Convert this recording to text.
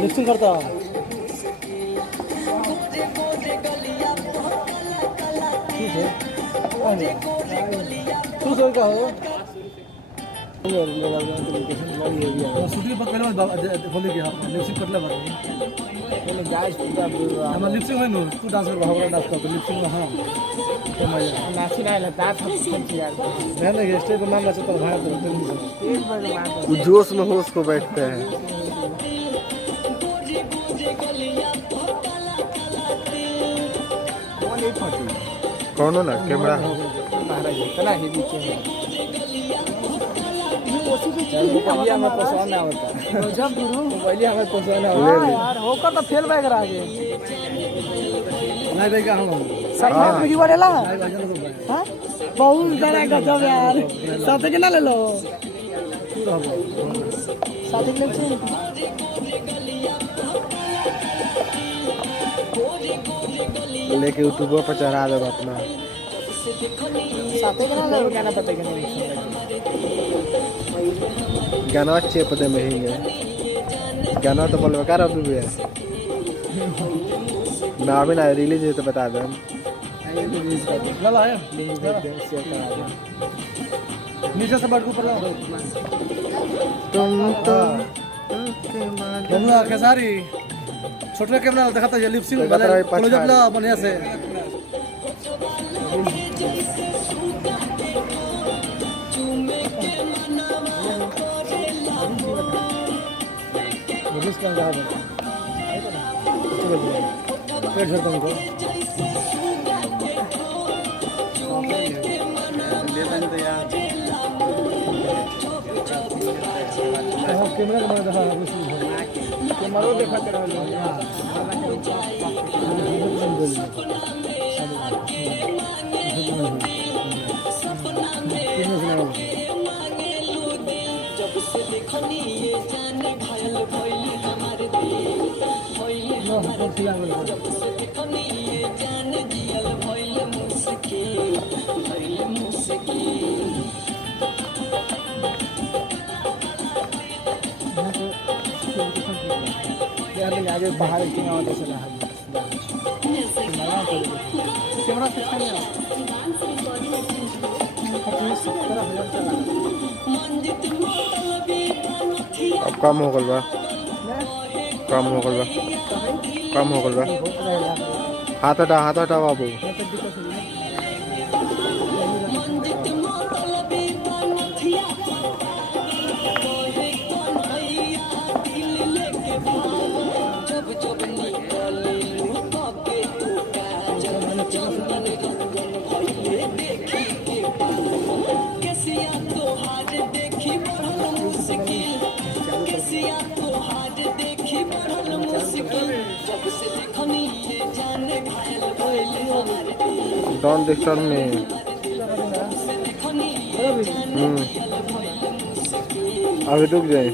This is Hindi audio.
लिपसिंग करता ठीक है तू कोई का हो शूटिंग पर पहले बोले कि लिपसिंग करले बारे बोले गाइस पूरा हम लिपसिंग में तू डांस कर भागरा डांस कर लिपसिंग में हां तो मजा नाची ना लता सब यार मैं ना स्टेज पे नाम नाचता भाग तो जोश में होश को बैठते हैं कौन हो ना कैमरा तना ही बीच में मोबाइल में पसंद आवता जब गुरु मोबाइल में पसंद आवता यार होकर तो फेल बैग आगे नहीं भाई का हम सर में वीडियो वाला हां बहुत सारा गजब यार साथ के ना ले लो साथ के ले लेके यूट्यूब पर चढ़ा दो अपना साथे गाना लगे गाना पता कि नहीं गाना अच्छे पते में ही है गाना तो बोल बेकार अब भी है ना भी ना रिलीज है तो बता दो ला आया नीचे से बढ़ ऊपर ला तुम तो कैमरा कैसारी छोटे कैमरा दिखाता है लिपसिंग वाला क्लोजअप ला बढ़िया से इसका रहा है पेट झड़ता हमको लेता नहीं तो यार कैमरा का देखा कैमरा देखा कर रहा जब से देखनी ये जान घायल भइल हमारे दिल भइल जब से देखनी ये जान जियल भइल मुश्किल यार आगे बाहर की आवाज चला है कैमरा सिस्टम में अब कम हो गल बा हाथ हटा बाबू Don't disturb me. अभी रुक जाए।